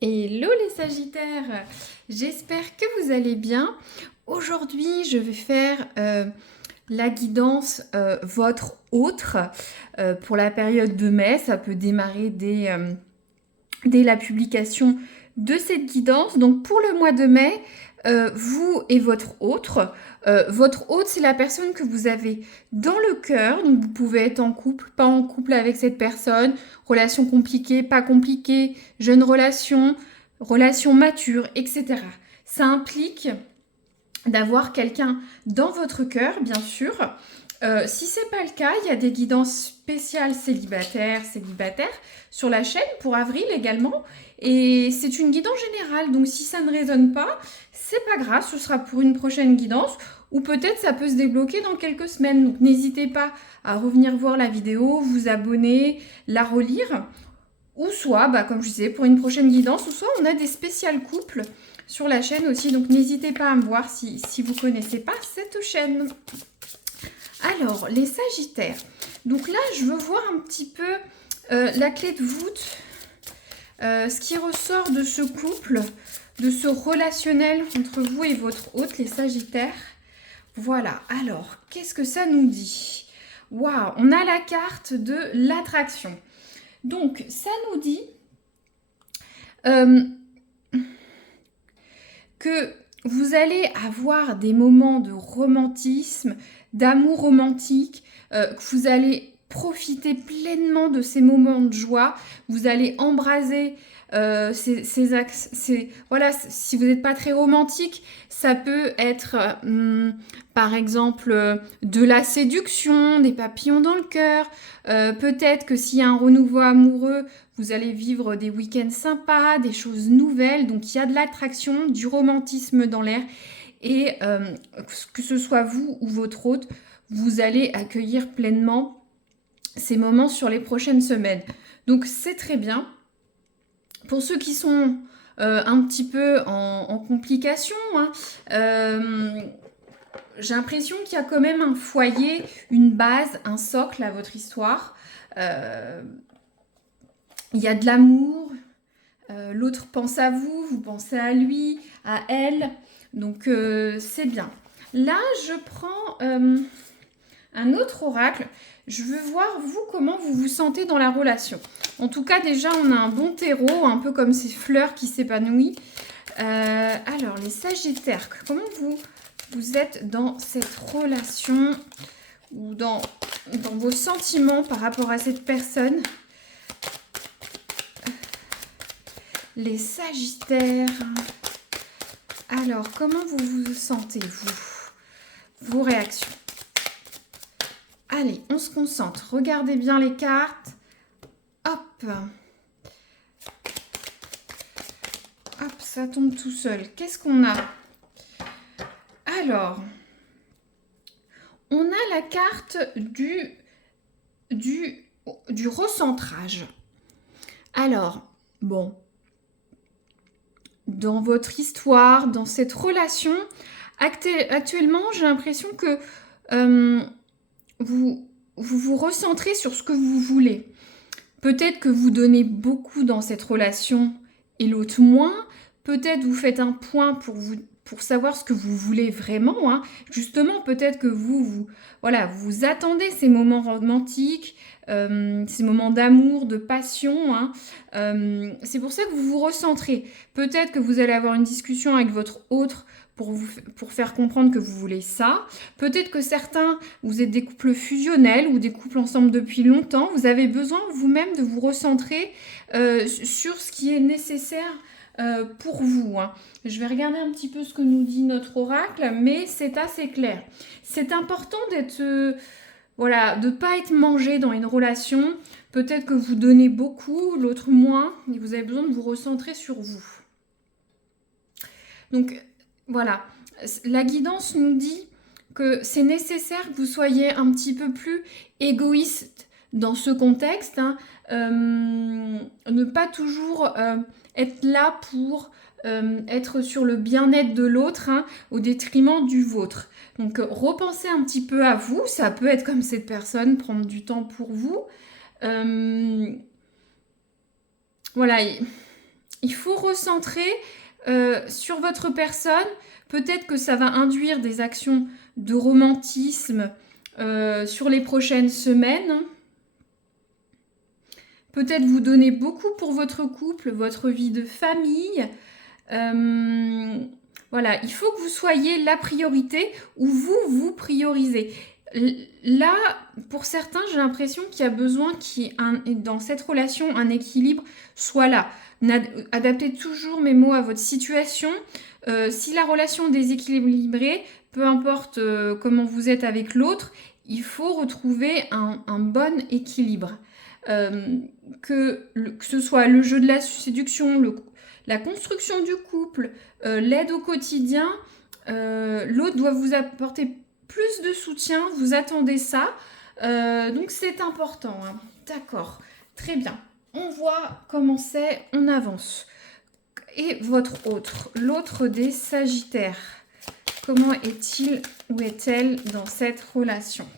Hello les Sagittaires, j'espère que vous allez bien. Aujourd'hui, je vais faire la guidance votre autre pour la période de mai. Ça peut démarrer dès la publication de cette guidance. Donc pour le mois de mai, vous et votre hôte, c'est la personne que vous avez dans le cœur. Donc vous pouvez être en couple, pas en couple avec cette personne, relation compliquée, pas compliquée, jeune relation, relation mature, etc. Ça implique d'avoir quelqu'un dans votre cœur, bien sûr. Si c'est pas le cas, il y a des guidances spéciales célibataires sur la chaîne pour avril également. Et c'est une guidance générale, donc si ça ne résonne pas, c'est pas grave, ce sera pour une prochaine guidance. Ou peut-être ça peut se débloquer dans quelques semaines. Donc n'hésitez pas à revenir voir la vidéo, vous abonner, la relire. Ou soit, comme je disais, pour une prochaine guidance, ou soit on a des spéciales couples sur la chaîne aussi. Donc n'hésitez pas à me voir si vous ne connaissez pas cette chaîne. Alors, les Sagittaires. Donc là, je veux voir un petit peu la clé de voûte, ce qui ressort de ce couple, de ce relationnel entre vous et votre hôte, les Sagittaires. Voilà, alors, qu'est-ce que ça nous dit? Waouh, on a la carte de l'attraction. Donc, ça nous dit que vous allez avoir des moments de romantisme, d'amour romantique, que vous allez profiter pleinement de ces moments de joie, vous allez embraser ces axes. Voilà, si vous n'êtes pas très romantique, ça peut être par exemple de la séduction, des papillons dans le cœur. Peut-être que s'il y a un renouveau amoureux, vous allez vivre des week-ends sympas, des choses nouvelles. Donc il y a de l'attraction, du romantisme dans l'air. Et que ce soit vous ou votre hôte, vous allez accueillir pleinement ces moments sur les prochaines semaines. Donc c'est très bien. Pour ceux qui sont un petit peu en complication, j'ai l'impression qu'il y a quand même un foyer, une base, un socle à votre histoire. Il y a de l'amour, l'autre pense à vous, vous pensez à lui, à elle, donc c'est bien. Là, je prends un autre oracle. Je veux voir, vous, comment vous vous sentez dans la relation. En tout cas, déjà, on a un bon terreau, un peu comme ces fleurs qui s'épanouissent. Alors, les Sagittaires, comment vous êtes dans cette relation ou dans vos sentiments par rapport à cette personne? Les Sagittaires. Alors, comment vous vous sentez, vous? Vos réactions. Allez, on se concentre. Regardez bien les cartes. Hop. Hop, ça tombe tout seul. Qu'est-ce qu'on a? Alors, on a la carte du recentrage. Alors, bon, dans votre histoire, dans cette relation, actuellement, j'ai l'impression que vous recentrez sur ce que vous voulez. Peut-être que vous donnez beaucoup dans cette relation et l'autre moins. Peut-être vous faites un point pour savoir ce que vous voulez vraiment. Justement, peut-être que vous attendez ces moments romantiques, ces moments d'amour, de passion. C'est pour ça que vous vous recentrez. Peut-être que vous allez avoir une discussion avec votre autre pour faire comprendre que vous voulez ça. Peut-être que certains, vous êtes des couples fusionnels ou des couples ensemble depuis longtemps. Vous avez besoin vous-même de vous recentrer sur ce qui est nécessaire pour vous. Je vais regarder un petit peu ce que nous dit notre oracle, mais c'est assez clair. C'est important d'être, de ne pas être mangé dans une relation. Peut-être que vous donnez beaucoup, l'autre moins, et vous avez besoin de vous recentrer sur vous. Donc, voilà. La guidance nous dit que c'est nécessaire que vous soyez un petit peu plus égoïste dans ce contexte. Ne pas toujours être là pour être sur le bien-être de l'autre au détriment du vôtre. Donc repensez un petit peu à vous, ça peut être comme cette personne, prendre du temps pour vous. Voilà, il faut recentrer sur votre personne. Peut-être que ça va induire des actions de romantisme sur les prochaines semaines. Peut-être vous donner beaucoup pour votre couple, votre vie de famille. Voilà, il faut que vous soyez la priorité ou vous priorisez. Là, pour certains, j'ai l'impression qu'il y a besoin dans cette relation, un équilibre soit là. Adaptez toujours mes mots à votre situation. Si la relation est déséquilibrée, peu importe comment vous êtes avec l'autre, il faut retrouver un bon équilibre. Que ce soit le jeu de la séduction, la construction du couple, l'aide au quotidien, l'autre doit vous apporter plus de soutien, vous attendez ça, donc c'est important, hein. D'accord, très bien. On voit comment c'est, on avance. Et votre autre, l'autre des Sagittaires, comment est-il ou est-elle dans cette relation?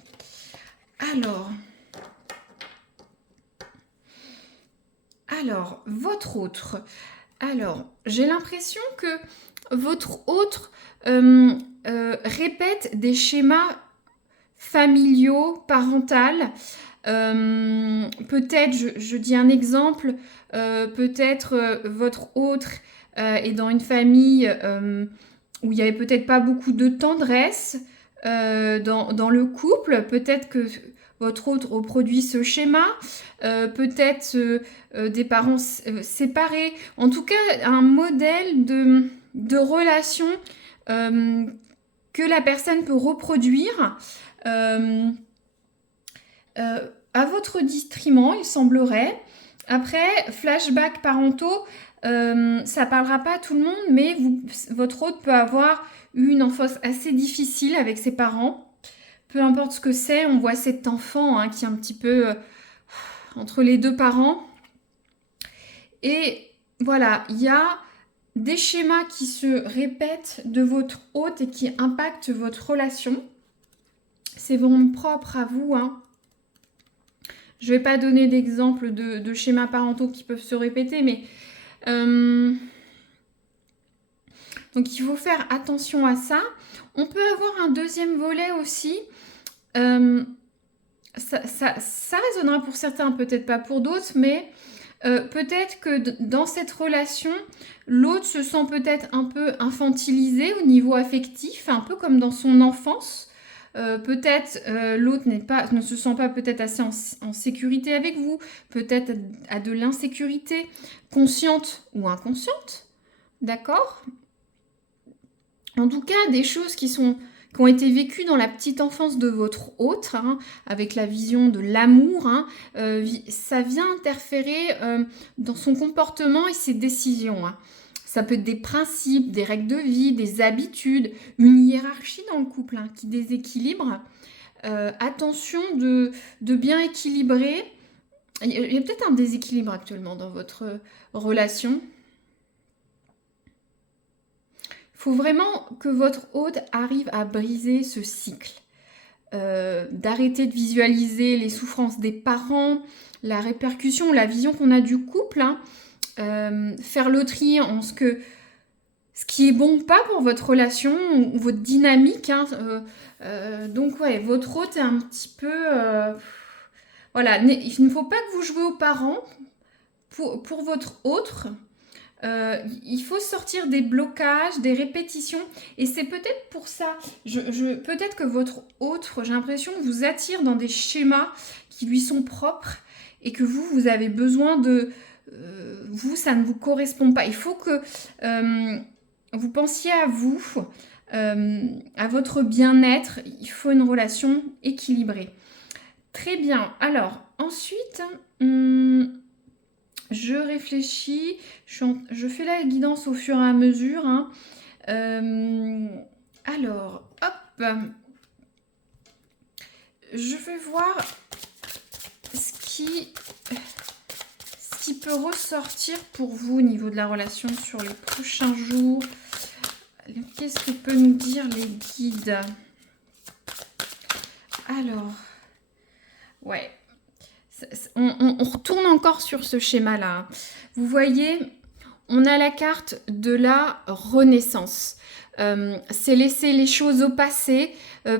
Alors, votre autre. Alors, j'ai l'impression que votre autre répète des schémas familiaux, parentaux. Peut-être, je dis un exemple, peut-être votre autre est dans une famille où il n'y avait peut-être pas beaucoup de tendresse dans le couple. Peut-être que votre autre reproduit ce schéma. Peut-être des parents séparés. En tout cas, un modèle de relation que la personne peut reproduire à votre détriment, il semblerait. Après, flashback parentaux, ça parlera pas à tout le monde, mais votre hôte peut avoir eu une enfance assez difficile avec ses parents. Peu importe ce que c'est, on voit cet enfant hein, qui est un petit peu entre les deux parents. Et voilà, il y a des schémas qui se répètent de votre hôte et qui impactent votre relation. C'est vraiment propre à vous, hein. Je ne vais pas donner d'exemples de schémas parentaux qui peuvent se répéter, mais donc il faut faire attention à ça. On peut avoir un deuxième volet aussi. Ça résonnera pour certains, peut-être pas pour d'autres, mais peut-être que dans cette relation, l'autre se sent peut-être un peu infantilisé au niveau affectif, un peu comme dans son enfance. Peut-être l'autre ne se sent pas peut-être assez en sécurité avec vous, peut-être a de l'insécurité consciente ou inconsciente, d'accord? En tout cas, des choses qui ont été vécues dans la petite enfance de votre autre, hein, avec la vision de l'amour, hein, ça vient interférer dans son comportement et ses décisions, hein. Ça peut être des principes, des règles de vie, des habitudes, une hiérarchie dans le couple hein, qui déséquilibre. Attention de bien équilibrer. Il y a peut-être un déséquilibre actuellement dans votre relation. Il faut vraiment que votre hôte arrive à briser ce cycle. D'arrêter de visualiser les souffrances des parents, la répercussion, la vision qu'on a du couple, hein. Faire le tri en ce qui est bon ou pas pour votre relation ou votre dynamique, hein. Donc ouais, votre hôte est un petit peu... voilà, il ne faut pas que vous jouez aux parents pour votre autre. Il faut sortir des blocages, des répétitions. Et c'est peut-être pour ça, peut-être que votre autre, j'ai l'impression, vous attire dans des schémas qui lui sont propres et que vous avez besoin de... vous, ça ne vous correspond pas. Il faut que vous pensiez à vous, à votre bien-être. Il faut une relation équilibrée. Très bien. Alors, ensuite... je réfléchis, je fais la guidance au fur et à mesure, hein. Alors, hop, je vais voir ce qui peut ressortir pour vous au niveau de la relation sur les prochains jours. Qu'est-ce que peut nous dire les guides? Alors, ouais. On retourne encore sur ce schéma-là. Vous voyez, on a la carte de la renaissance. C'est laisser les choses au passé,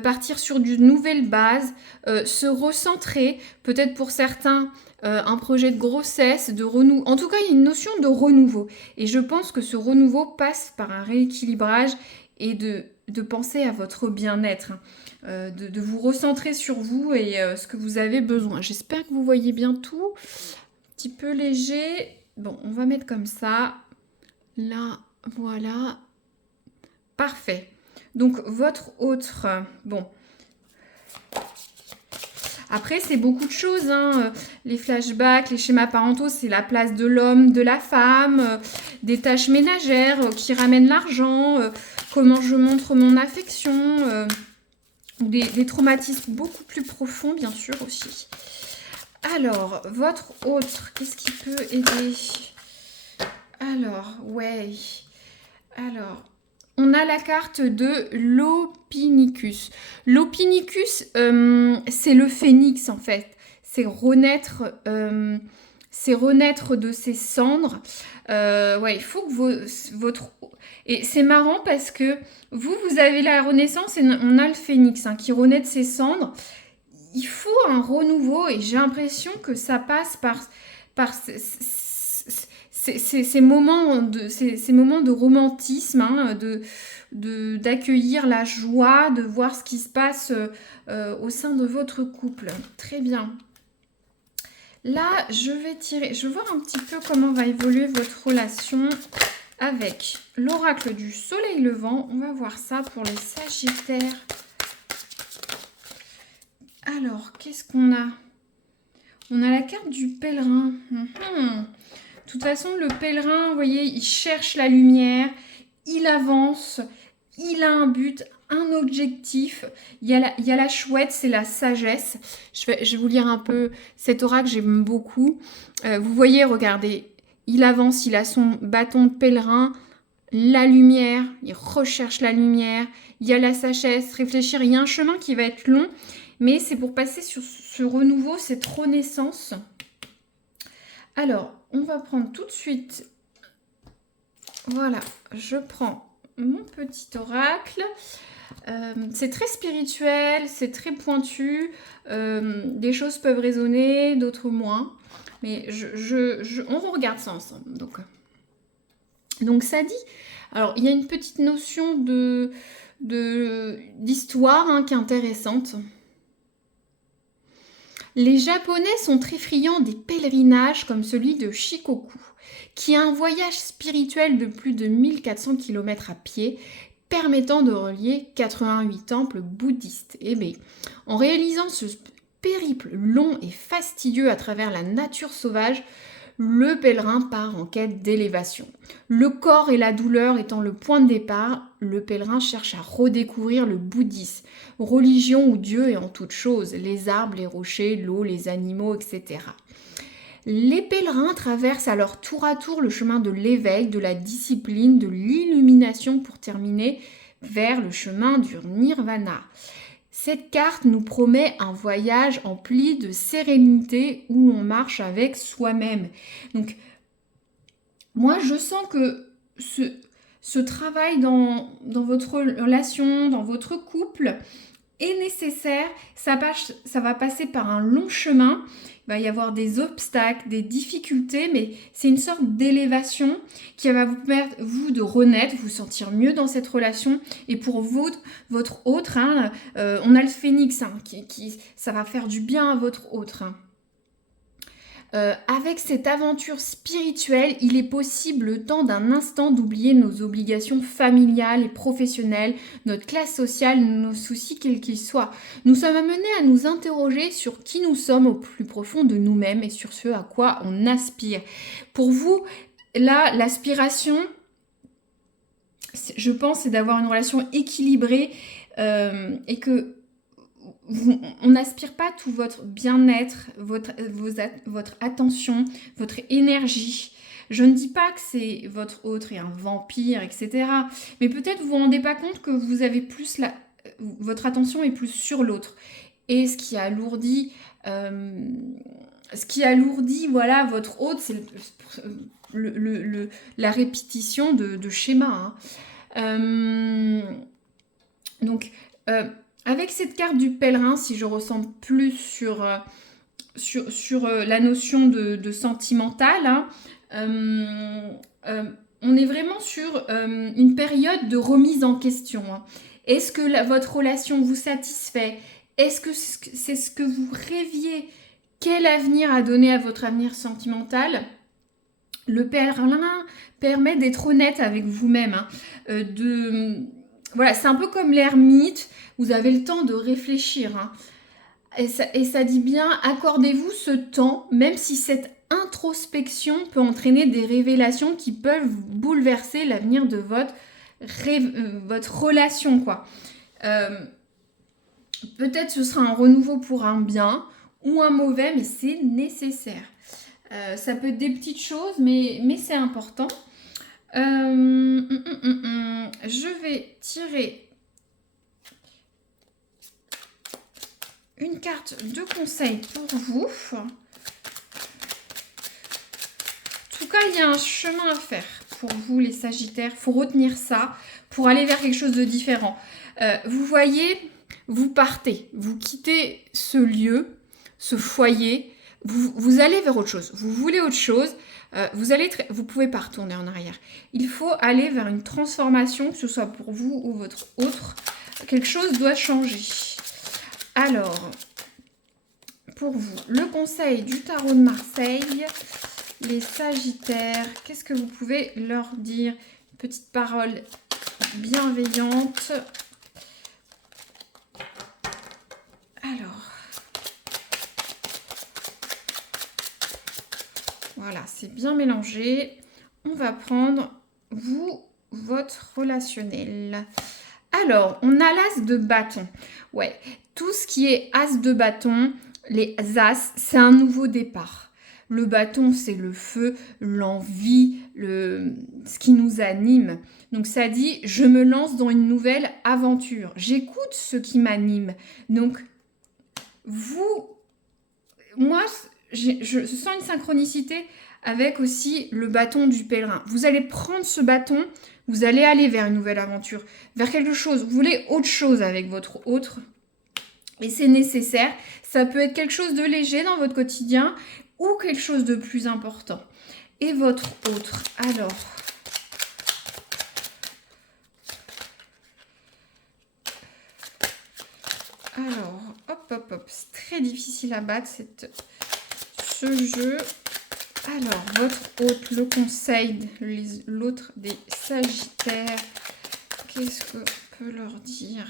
partir sur d'une nouvelle base, se recentrer, peut-être pour certains, un projet de grossesse, de renouveau. En tout cas, il y a une notion de renouveau. Et je pense que ce renouveau passe par un rééquilibrage et de penser à votre bien-être, de vous recentrer sur vous et ce que vous avez besoin. J'espère que vous voyez bien tout. Un petit peu léger. Bon, on va mettre comme ça. Là, voilà. Parfait. Donc, votre autre... Bon. Après, c'est beaucoup de choses, hein. Les flashbacks, les schémas parentaux, c'est la place de l'homme, de la femme, des tâches ménagères qui ramènent l'argent, comment je montre mon affection, des traumatismes beaucoup plus profonds, bien sûr, aussi. Alors, votre autre, qu'est-ce qui peut aider? Alors, ouais. Alors, on a la carte de l'Opinicus. L'Opinicus, c'est le phénix en fait. C'est renaître de ses cendres. Ouais, il faut que votre... Et c'est marrant parce que vous avez la renaissance et on a le phénix qui renaît de ses cendres. Il faut un renouveau et j'ai l'impression que ça passe par ces moments de romantisme, d'accueillir la joie, de voir ce qui se passe au sein de votre couple. Très bien. Là, je vais voir un petit peu comment va évoluer votre relation avec l'oracle du soleil levant. On va voir ça pour les sagittaires. Alors, qu'est-ce qu'on a? On a la carte du pèlerin. De toute façon, le pèlerin, vous voyez, il cherche la lumière, il avance, il a un but, un objectif. Il y a la chouette, c'est la sagesse. Je vais vous lire un peu cet oracle, j'aime beaucoup. Vous voyez, regardez, il avance, il a son bâton de pèlerin, la lumière, il recherche la lumière. Il y a la sagesse, réfléchir. Il y a un chemin qui va être long, mais c'est pour passer sur ce renouveau, cette renaissance. Alors, on va prendre tout de suite, voilà, je prends mon petit oracle. C'est très spirituel, c'est très pointu. Des choses peuvent résonner, d'autres moins. Mais on regarde ça ensemble. Donc ça dit, alors il y a une petite notion d'histoire qui est intéressante. Les Japonais sont très friands des pèlerinages comme celui de Shikoku, qui est un voyage spirituel de plus de 1400 km à pied, permettant de relier 88 temples bouddhistes. Et bien, en réalisant ce périple long et fastidieux à travers la nature sauvage, le pèlerin part en quête d'élévation. Le corps et la douleur étant le point de départ, le pèlerin cherche à redécouvrir le bouddhisme, religion où Dieu est en toute chose, les arbres, les rochers, l'eau, les animaux, etc. Les pèlerins traversent alors tour à tour le chemin de l'éveil, de la discipline, de l'illumination pour terminer vers le chemin du nirvana. Cette carte nous promet un voyage empli de sérénité où l'on marche avec soi-même. Donc, moi, je sens que ce travail dans votre relation, dans votre couple, est nécessaire. Ça va passer par un long chemin. Il va y avoir des obstacles, des difficultés, mais c'est une sorte d'élévation qui va vous permettre, vous, de renaître, vous sentir mieux dans cette relation. Et pour vous, votre autre, on a le phénix, ça va faire du bien à votre autre. Avec cette aventure spirituelle, il est possible le temps d'un instant d'oublier nos obligations familiales et professionnelles, notre classe sociale, nos soucis quels qu'ils soient. Nous sommes amenés à nous interroger sur qui nous sommes au plus profond de nous-mêmes et sur ce à quoi on aspire. Pour vous, là, l'aspiration, je pense, c'est d'avoir une relation équilibrée et que on n'aspire pas tout votre bien-être, votre attention, votre énergie. Je ne dis pas que c'est votre autre et un vampire, etc. Mais peut-être vous ne vous rendez pas compte que vous avez plus votre attention est plus sur l'autre. Et ce qui alourdit ce qui alourdit, voilà, votre hôte, c'est la répétition de schémas. Donc, avec cette carte du pèlerin, si je ressens plus sur la notion de sentimental, hein, on est vraiment sur une période de remise en question. Hein. Est-ce que votre relation vous satisfait? Est-ce que c'est ce que vous rêviez? Quel avenir à donner à votre avenir sentimental? Le pèlerin permet d'être honnête avec vous-même. Hein, voilà, c'est un peu comme l'ermite. Vous avez le temps de réfléchir. Hein. Et ça dit bien, accordez-vous ce temps, même si cette introspection peut entraîner des révélations qui peuvent bouleverser l'avenir de votre relation, quoi. Peut-être ce sera un renouveau pour un bien ou un mauvais, mais c'est nécessaire. Ça peut être des petites choses, mais c'est important. Je vais tirer une carte de conseil pour vous. En tout cas, il y a un chemin à faire pour vous, les Sagittaires. Il faut retenir ça pour aller vers quelque chose de différent. Vous voyez, vous partez, vous quittez ce lieu, ce foyer. Vous allez vers autre chose. Vous voulez autre chose. Vous pouvez pas retourner en arrière. Il faut aller vers une transformation, que ce soit pour vous ou votre autre. Quelque chose doit changer. Alors, pour vous, le conseil du tarot de Marseille, les Sagittaires, qu'est-ce que vous pouvez leur dire? Petite parole bienveillante. Alors, voilà, c'est bien mélangé. On va prendre votre relationnel. Alors, on a l'as de bâton. Ouais, tout ce qui est as de bâton, les as, c'est un nouveau départ. Le bâton, c'est le feu, l'envie, ce qui nous anime. Donc ça dit, je me lance dans une nouvelle aventure. J'écoute ce qui m'anime. Donc, moi, je sens une synchronicité avec aussi le bâton du pèlerin. Vous allez prendre ce bâton, vous allez aller vers une nouvelle aventure, vers quelque chose. Vous voulez autre chose avec votre autre. Et c'est nécessaire. Ça peut être quelque chose de léger dans votre quotidien ou quelque chose de plus important. Et votre autre, alors... hop, c'est très difficile à battre ce jeu. Alors, votre hôte, le conseil, l'autre des Sagittaires, qu'est-ce qu'on peut leur dire?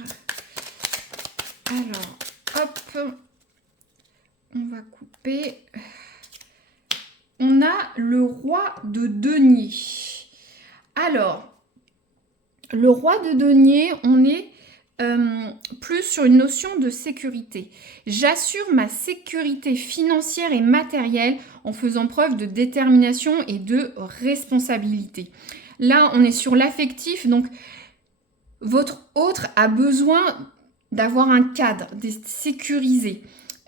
Alors, hop, on va couper. On a le roi de denier. Alors, le roi de denier, on est plus sur une notion de sécurité. J'assure ma sécurité financière et matérielle en faisant preuve de détermination et de responsabilité. Là, on est sur l'affectif, donc votre autre a besoin d'avoir un cadre, d'être sécurisé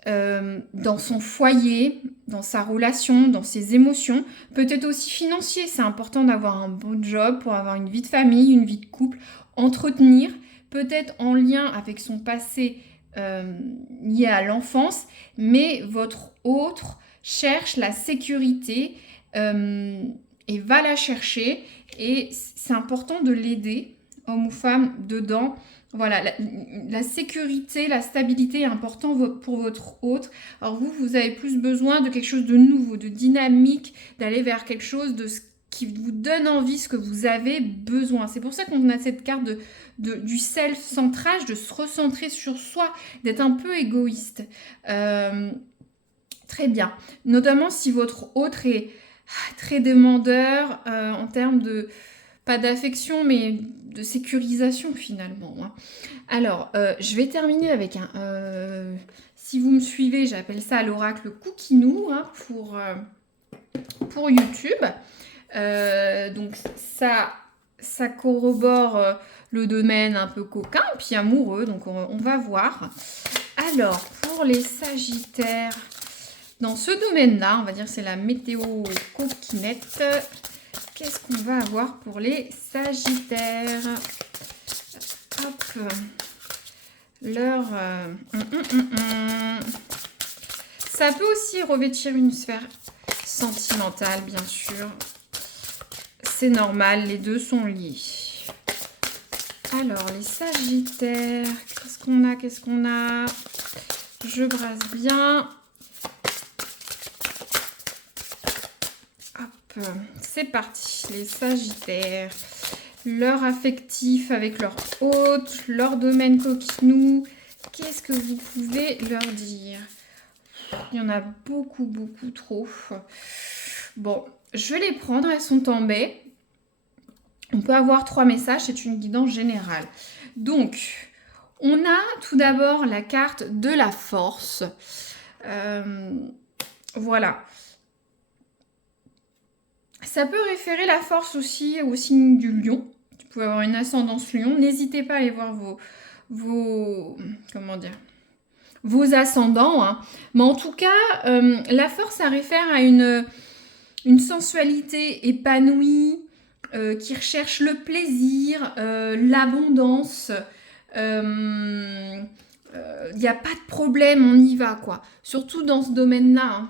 dans son foyer, dans sa relation, dans ses émotions, peut-être aussi financier. C'est important d'avoir un bon job pour avoir une vie de famille, une vie de couple, entretenir, peut-être en lien avec son passé lié à l'enfance, mais votre autre cherche la sécurité et va la chercher, et c'est important de l'aider, homme ou femme, dedans. Voilà, la sécurité, la stabilité est important pour votre autre. Alors vous avez plus besoin de quelque chose de nouveau, de dynamique, d'aller vers quelque chose de ce qui vous donne envie, ce que vous avez besoin. C'est pour ça qu'on a cette carte du self-centrage, de se recentrer sur soi, d'être un peu égoïste. Très bien. Notamment si votre autre est très demandeur en termes de... pas d'affection, mais de sécurisation finalement. Hein. Alors, je vais terminer avec un... si vous me suivez, j'appelle ça l'oracle Koukinou hein, pour YouTube. Donc, ça corrobore le domaine un peu coquin, puis amoureux. Donc, on va voir. Alors, pour les Sagittaires... dans ce domaine-là, on va dire que c'est la météo coquinette. Qu'est-ce qu'on va avoir pour les Sagittaires? Hop, leur... Ça peut aussi revêtir une sphère sentimentale, bien sûr. C'est normal, les deux sont liés. Alors, les Sagittaires, qu'est-ce qu'on a? Je brasse bien. Hop, c'est parti. Les Sagittaires, leur affectif avec leur hôte, leur domaine coquinou. Qu'est-ce que vous pouvez leur dire? Il y en a beaucoup, beaucoup trop. Bon, je vais les prendre, elles sont en baie. On peut avoir 3 messages, c'est une guidance générale. Donc, on a tout d'abord la carte de la force. Voilà. Ça peut référer la force aussi au signe du lion. Tu peux avoir une ascendance lion. N'hésitez pas à aller voir vos ascendants. Hein. Mais en tout cas, la force, ça réfère à une sensualité épanouie, qui recherche le plaisir, l'abondance. Il n'y a pas de problème, on y va, quoi. Surtout dans ce domaine-là. Hein.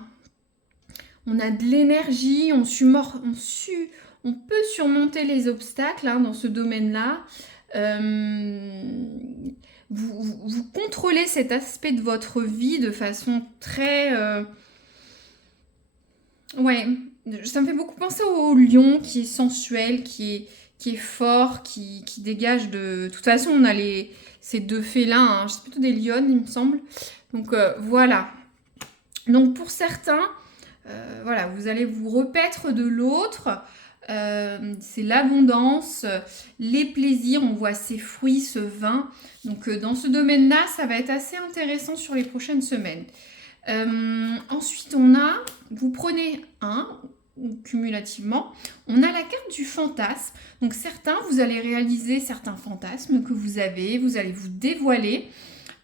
On a de l'énergie, on peut surmonter les obstacles hein, dans ce domaine-là. Vous contrôlez cet aspect de votre vie de façon très... Ouais, ça me fait beaucoup penser au lion qui est sensuel, qui est fort, qui dégage de... De toute façon, on a ces deux félins, hein. C'est plutôt des lionnes, il me semble. Donc, voilà. Donc, pour certains, voilà, vous allez vous repaître de l'autre. C'est l'abondance, les plaisirs, on voit ces fruits, ce vin. Donc, dans ce domaine-là, ça va être assez intéressant sur les prochaines semaines. Ensuite, vous prenez un, ou cumulativement, on a la carte du fantasme. Donc certains, vous allez réaliser certains fantasmes que vous allez vous dévoiler.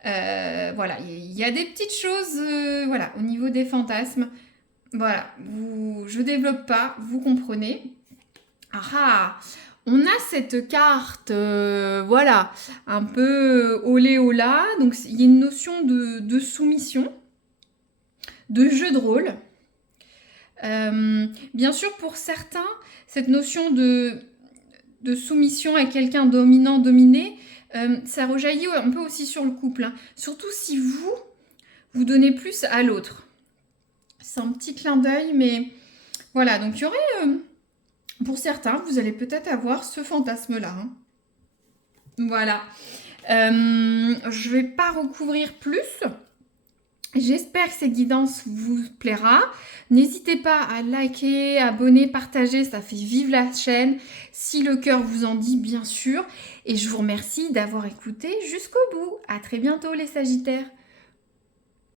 Voilà, il y a des petites choses voilà, au niveau des fantasmes. Voilà, je développe pas, vous comprenez. On a cette carte, voilà, un peu olé ola. Donc il y a une notion de soumission, de jeu de rôle. Bien sûr, pour certains, cette notion de soumission à quelqu'un dominant-dominé, ça rejaillit un peu aussi sur le couple. Hein. Surtout si vous donnez plus à l'autre. C'est un petit clin d'œil, mais voilà. Donc, il y aurait, pour certains, vous allez peut-être avoir ce fantasme-là. Hein. Voilà. Je ne vais pas recouvrir plus. J'espère que cette guidance vous plaira. N'hésitez pas à liker, abonner, partager, ça fait vivre la chaîne. Si le cœur vous en dit, bien sûr. Et je vous remercie d'avoir écouté jusqu'au bout. À très bientôt les Sagittaires.